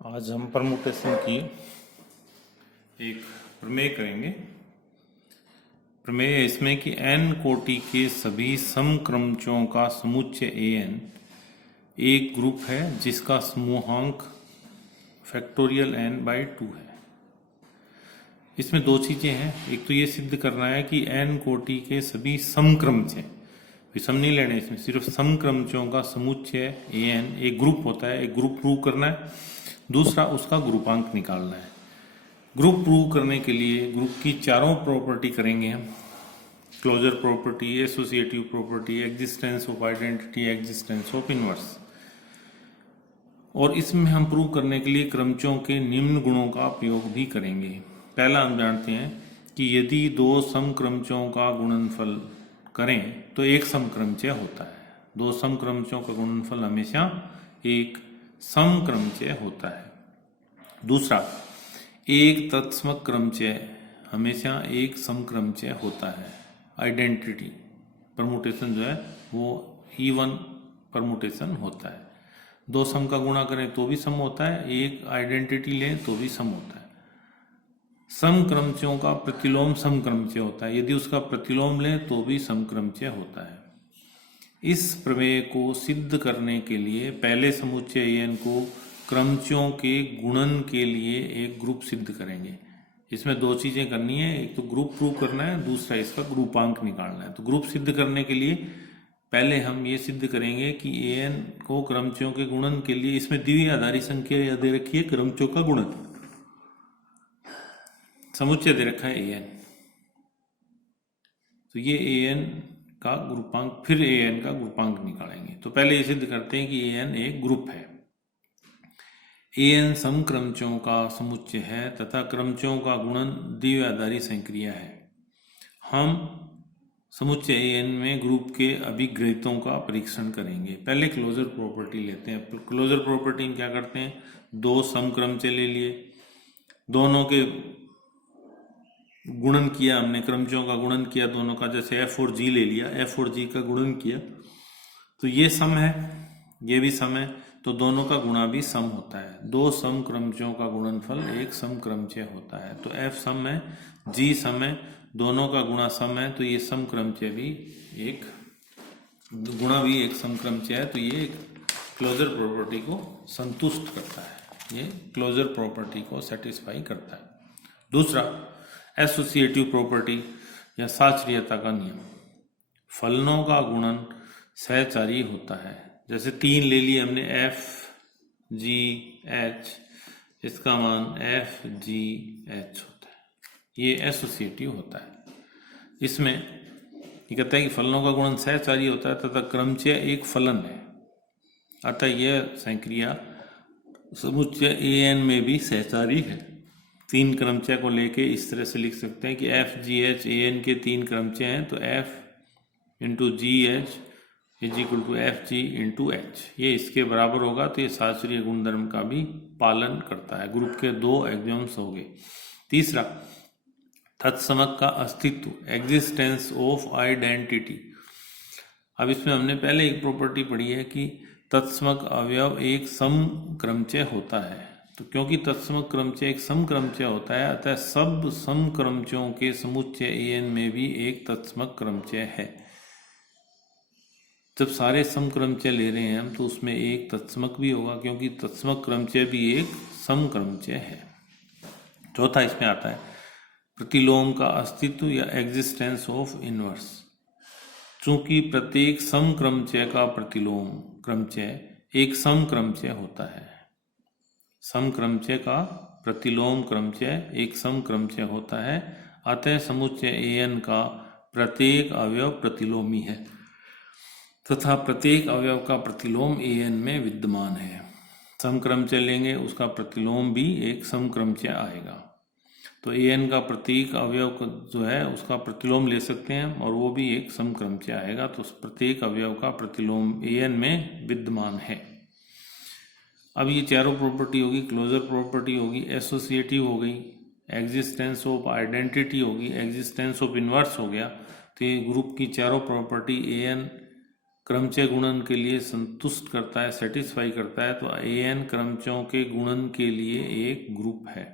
आज हम परमुटेशन की एक प्रमेय करेंगे। प्रमेय है इसमें कि n कोटि के सभी समक्रमचों का समुच्चय an एक ग्रुप है जिसका समूहांक फैक्टोरियल n बाई 2 है। इसमें दो चीजें हैं, एक तो ये सिद्ध करना है कि n कोटि के सभी समक्रमचय, विषम नहीं लेने, इसमें सिर्फ समक्रमचों का समुच्चय an एक ग्रुप होता है, एक ग्रुप प्रूव करना है। दूसरा उसका ग्रुपांक निकालना है। ग्रुप प्रूव करने के लिए ग्रुप की चारों प्रॉपर्टी करेंगे हम, closure property, associative property, existence of identity, existence of inverse. और इसमें हम प्रूव करने के लिए क्रमचों के निम्न गुणों का प्रयोग भी करेंगे। पहला हम जानते हैं कि यदि दो समक्रमचों का गुणनफल करें तो एक समक्रमचय होता है। दो समक्रमचों का गुणनफल हमेशा एक समक्रमचय होता है। दूसरा, एक तत्समक क्रमचय हमेशा एक समक्रमचय होता है। आइडेंटिटी परमुटेशन जो है वो इवन परमुटेशन होता है। दो सम का गुणा करें तो भी सम होता है, एक आइडेंटिटी लें तो भी सम होता है। समक्रमचयों का प्रतिलोम समक्रमचय होता है, यदि उसका प्रतिलोम लें तो भी समक्रमचय होता है। इस प्रमेय को सिद्ध करने के लिए पहले समुच्चय n को क्रमचयों के गुणन के लिए एक ग्रुप सिद्ध करेंगे। इसमें दो चीजें करनी है, एक तो ग्रुप प्रूव करना है, दूसरा इसका ग्रुपांक निकालना है। तो ग्रुप सिद्ध करने के लिए पहले हम ये सिद्ध करेंगे कि an को क्रमचयों के गुणन के लिए, इसमें द्विआधारी संख्या या दे रखी है क्रमचयों का गुणन, समुच्चय दे रखा है an, तो ये an का ग्रुपांक, फिर an का ग्रुपांक निकालेंगे। तो पहले ये सिद्ध करते हैं कि an एक ग्रुप है। an समक्रमचयों का समुच्चय है तथा क्रमचयों का गुणन द्विआधारी संक्रिया है। हम समुच्चय an में ग्रुप के अभिग्रहितों का परीक्षण करेंगे। पहले क्लोजर प्रॉपर्टी लेते हैं। क्लोजर प्रॉपर्टी में क्या करते हैं, दो समक्रमचय ले लिए, दोनों के गुणन किया हमने, क्रमचयों का गुणन किया दोनों का, जैसे f और g ले लिया, f और g का गुणन किया तो ये सम है, ये भी सम है, तो दोनों का गुणा भी सम होता है। दो सम क्रमचयों का गुणनफल एक सम क्रमचय होता है। तो f सम है, g सम है, दोनों का गुणा सम है, तो ये सम क्रमचय भी एक गुणा भी एक सम क्रमचय है। तो ये क्लोजर प्रॉपर्टी को संतुष्ट करता है, ये क्लोजर प्रॉपर्टी को सेटिस्फाई करता है। दूसरा, एसोसिएटिव प्रॉपर्टी या साचर्यता का नियम। फलनों का गुणन सहचारी होता है। जैसे 3 ले लिए हमने, f g h, इसका मान f g h होता है, ये एसोसिएटिव होता है। इसमें ये कहता है कि फलनों का गुणन सहचारी होता है तथा क्रमचय एक फलन है, अतः यह संक्रिया समुच्चय an में भी सहचारी है। 3 क्रमचय को लेके इस तरह से लिख सकते हैं कि f g h an के 3 क्रमचय हैं, तो f into G H is equal to F G into H, ये इसके बराबर होगा। तो ये शास्त्रीय गुणधर्म का भी पालन करता है। ग्रुप के 2 एक्सियोम्स हो गए। तीसरा, तत्समक का अस्तित्व, एग्जिस्टेंस ऑफ आइडेंटिटी। अब इसमें हमने पहले एक प्रॉपर्टी पढ़ी है कि तत्समक अवयव एक समक्रमचय होता है। तो क्योंकि तत्समक क्रमचय एक समक्रमचय होता है, अतः सब समक्रमचयों के समुच्चय an में भी एक तत्समक क्रमचय है। जब सारे समक्रमचय ले रहे हैं हम तो उसमें एक तत्समक भी होगा, क्योंकि तत्समक क्रमचय भी एक समक्रमचय है। चौथा इसमें आता है प्रतिलोम का अस्तित्व या एग्जिस्टेंस ऑफ इनवर्स। चूंकि प्रत्येक समक्रमचय का प्रतिलोम क्रमचय एक समक्रमचय होता है, समक्रमचय का प्रतिलोम क्रमचय एक समक्रमचय होता है, अतः समुच्चय an का प्रत्येक अवयव प्रतिलोमी है तथा प्रत्येक अवयव का प्रतिलोम an में विद्यमान है। समक्रमचय लेंगे उसका प्रतिलोम भी एक समक्रमचय आएगा। तो an का प्रत्येक अवयव जो है उसका प्रतिलोम ले सकते हैं और वो भी एक समक्रमचय आएगा। तो प्रत्येक अवयव का प्रतिलोम an में विद्यमान है। अब ये चारों प्रॉपर्टी होगी, क्लोजर प्रॉपर्टी होगी, एसोसिएटिव हो गई, एग्जिस्टेंस ऑफ आइडेंटिटी होगी, एग्जिस्टेंस ऑफ इनवर्स हो गया। तो ये ग्रुप की चारों प्रॉपर्टी an क्रमचय गुणन के लिए संतुष्ट करता है, सेटिस्फाई करता है, तो an क्रमचयों के गुणन के लिए एक ग्रुप है।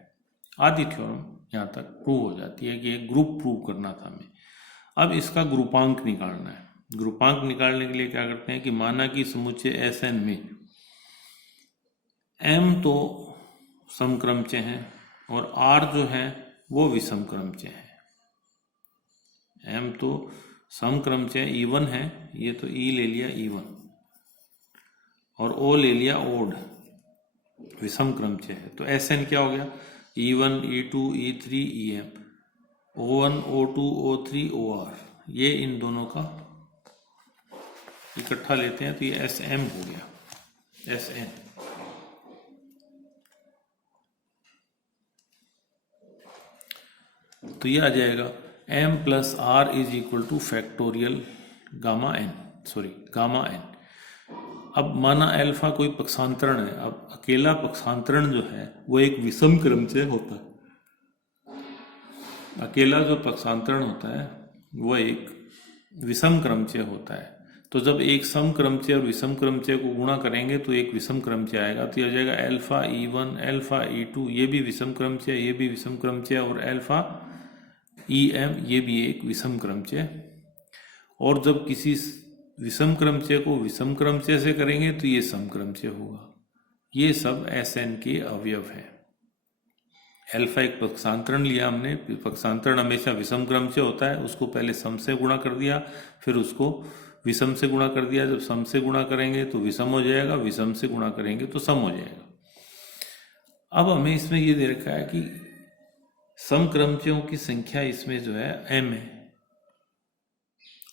आदि थ्योरम यहाँ तक प्रूव हो जाती है कि एक ग्रुप प्रूव करना था हमें। अब इसका ग्रुपांक निकालना है। ग्रुपांक निकालने के लिए क्या करते हैं कि माना कि समुच्चय Sn में m तो समक्रमचय है और r जो है वो विषमक्रमचय है। m तो समक्रमचय E1 है, ये तो E ले लिया E1 और O ले लिया ओड, विषमक्रमचय है। तो Sn क्या हो गया? E1 E2 E3 Em, O1 O2 O3 OR, ये इन दोनों का इकट्ठा लेते हैं तो ये Sm हो गया, Sn। तो ये आ जाएगा m plus r is equal to factorial gamma n। अब माना अल्फा कोई पक्षांतरण है। अब अकेला पक्षांतरण जो है वो एक विषम क्रमचय होता है। अकेला जो पक्षांतरण होता है वो एक विषम क्रमचय होता है। तो जब एक सम क्रमचय और विषम क्रमचय को गुणा करेंगे तो एक विषम क्रमचय आएगा। तो ये आ जाएगा अल्फा E1 अल्फा E2, ये भी विषम क्रमचय, ये भी विषम क्रमचय, और अल्फा EM ये भी एक विषम क्रमचय। और जब किसी विषम क्रमचय को विषम क्रमचय से करेंगे तो ये समक्रमचय होगा। ये सब Sn के अवयव है। अल्फा एक पक्षांतरण लिया हमने, पक्षांतरण हमेशा विषम क्रमचय होता है, उसको पहले सम से गुणा कर दिया, फिर उसको विषम से गुणा कर दिया। जब सम से गुणा करेंगे तो विषम हो जाएगा, विषम से गुणा करेंगे तो सम हो जाएगा। अब हमें इसमें ये दे रखा है कि समक्रमचयों की संख्या इसमें जो है m है,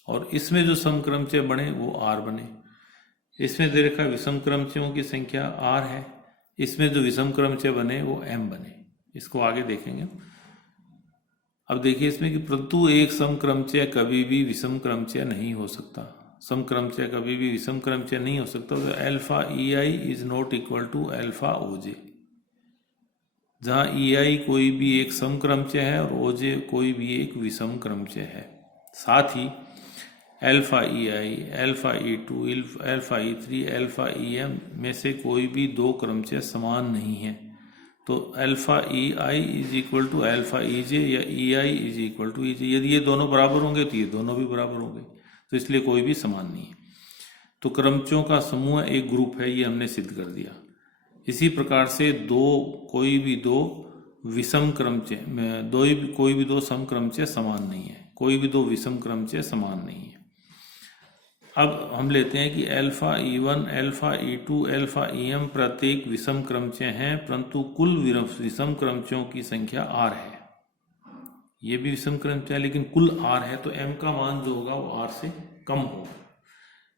और इसमें जो समक्रमचय बने वो r बने। इसमें दे रखा है विषम क्रमचयों की संख्या r है, इसमें जो विषम क्रमचय बने वो m बने। इसको आगे देखेंगे। अब देखिए इसमें कि परंतु एक समक्रमचय कभी भी विषम क्रमचय नहीं हो सकता। समक्रमचय कभी भी विषम क्रमचय नहीं हो सकता। तो alpha EI is not equal to alpha OJ, जहाँ EI कोई भी एक समक्रमचय है और OJ कोई भी एक विषम क्रमचय है। साथ ही alpha EI, alpha E2, alpha E3, alpha EM में से कोई भी दो क्रमचय समान नहीं है। तो alpha EI is equal to alpha EJ या EI is equal to EJ। यदि ये दोनों बराबर होंगे तो ये दोनों भी बराबर होंगे, तो इसलिए कोई भी समान नहीं है। तो क्रमचयों का समूह एक ग्रुप है, ये हमने सिद्ध कर दिया। इसी प्रकार से कोई भी दो विषम क्रमचय, कोई भी दो समक्रमचय समान नहीं है, कोई भी दो विषम क्रमचय समान नहीं है। अब हम लेते हैं कि alpha E1 alpha E2 alpha EM प्रत्येक विषम क्रमचय हैं, परंतु कुल विषम क्रमचयों की संख्या r है। ये भी विषम क्रमचय है लेकिन कुल r है, तो m का मान जो होगा वो r से कम होगा।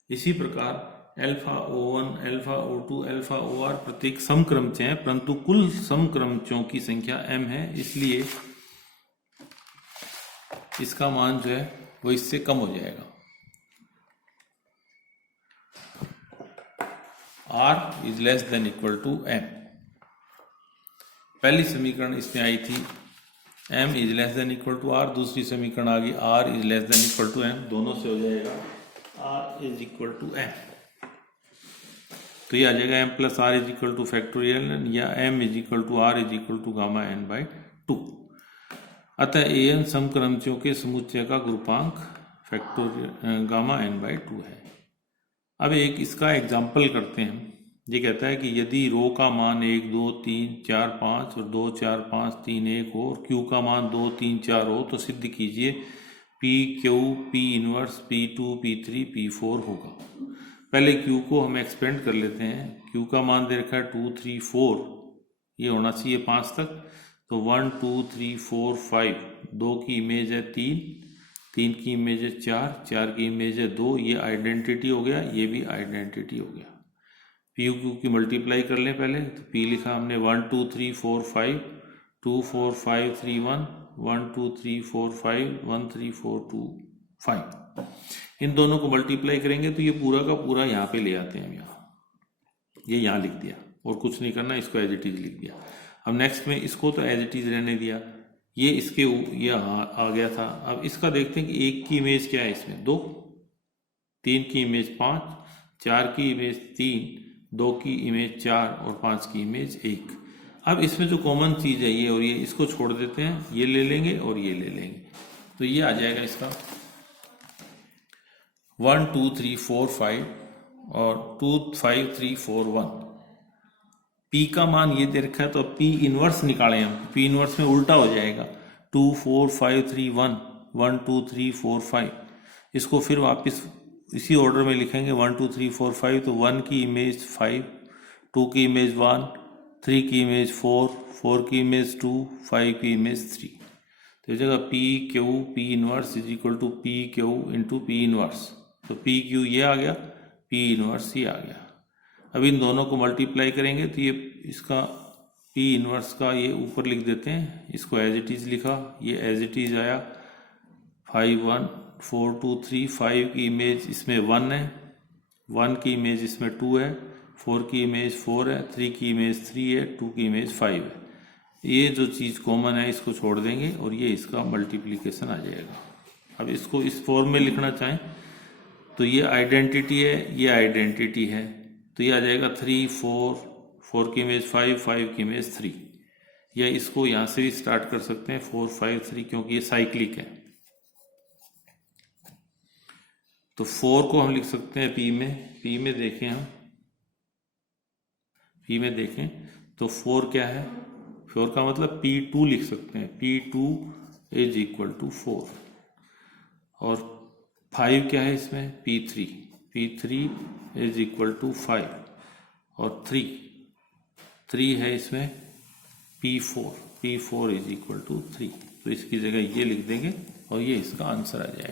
इसी प्रकार alpha O1 alpha O2 alpha OR प्रत्येक समक्रमचय हैं, परंतु कुल समक्रमचयों की संख्या m है, इसलिए इसका मान जो है वो इससे कम हो जाएगा। r is less than equal to m। पहली समीकरण इसमें आई थी m is less than equal to r, दूसरी समीकरण आ गई r is less than equal to m, दोनों से हो जाएगा r is equal to m। तो ये आ जाएगा m plus r is equal to factorial या m is equal to r is equal to gamma n by 2। अतः an समक्रमचयों के समुच्चय का ग्रुपांक फैक्टोरियल गामा n बाई 2 है। अब एक इसका एग्जाम्पल करते हैं। ये कहता है कि यदि रो का मान 1 2 3 4 5 और 2 4 5 3 1 हो और Q का मान 2 3 4 हो, तो सिद्ध कीजिए PQ P inverse P2 P3 P4 होगा। पहले Q को हम एक्सपेंड कर लेते हैं। Q का मान दे रखा है 2 3 4, ये होना चाहिए 5 तक। तो 1 2 3 4 5, 2 की इमेज है 3 की इमेज है 4 की इमेज है 2, ये आइडेंटिटी हो गया, ये भी आइडेंटिटी हो गया। पी क्यू की मल्टीप्लाई कर लें पहले। तो P लिखा हमने 1 2 3 4 5, 2 4 5 3 1, 1 2 3 4 5, 1 3 4 2 5। इन दोनों को मल्टीप्लाई करेंगे तो ये पूरा का पूरा यहाँ पे ले आते हैं हम। ये यहाँ लिख दिया और कुछ नहीं करना, इसको एज इट इज लिख दिया। अब नेक्स्ट में इसको तो एज इट इज रहने दिया, ये इसके ये आ गया था। अब इसका देखते हैं कि 1 की इमेज क्या है इसमें 2, 3 की इमेज 5, 4 की इमेज 3, 2 की इमेज 4 और 5 की इमेज 1। अब इसमें जो कॉमन चीज़ है ये और ये, इसको छोड़ देते हैं, ये ले लेंगे और ये ले लेंगे, तो ये आ जाएगा इसका 1 2 3 4 5 और 2 5 3 4 1। P का मान ये दे रखा है तो P इनवर्स निकालें हम, P इनवर्स में उल्टा हो जाएगा 2 4 5 3 1 1 2 3 4 5। इसको फिर वापस इसी ऑर्डर में लिखेंगे 1 2 3 4 5, तो 1 की इमेज 5, 2 की इमेज 1, 3 की इमेज 4, 4 की इमेज 2, 5 की इमेज 3। तो इस जगह P Q P inverse is equal to P Q into P inverse, तो P Q ये आ गया, P इनवर्स ये आ गया। अब इन दोनों को मल्टीप्लाई करेंगे तो ये इसका P इनवर्स का ये ऊपर लिख देते हैं, इसको एज इट इज लिखा, ये एज इट इज आया 5 1 4 2 3। 5 की इमेज इसमें 1 है, 1 की इमेज इसमें 2 है, 4 की इमेज 4 है, 3 की इमेज 3 है, 2 की इमेज 5 है। ये जो चीज़ कॉमन है इसको छोड़ देंगे और ये इसका मल्टीप्लिकेशन आ जाएगा। अब इसको इस फॉर्म में लिखना चाहें तो ये आइडेंटिटी है, ये आइडेंटिटी है, तो ये आ जाएगा 3 4, 4 की इमेज 5, 5 की इमेज 3। या इसको यहाँ से भी स्टार्ट कर सकते हैं 4 5 3, क्योंकि ये साइक्लिक है। तो 4 को हम लिख सकते हैं P में देखें हम, P में देखें तो 4 क्या है, 4 का मतलब P2 लिख सकते हैं, P2 इज इक्वल टू 4। और 5 क्या है इसमें, P3 इज इक्वल टू 5। और 3 है इसमें P4 इज इक्वल टू 3। तो इसकी जगह ये लिख देंगे और ये इसका आंसर आ जाएगा।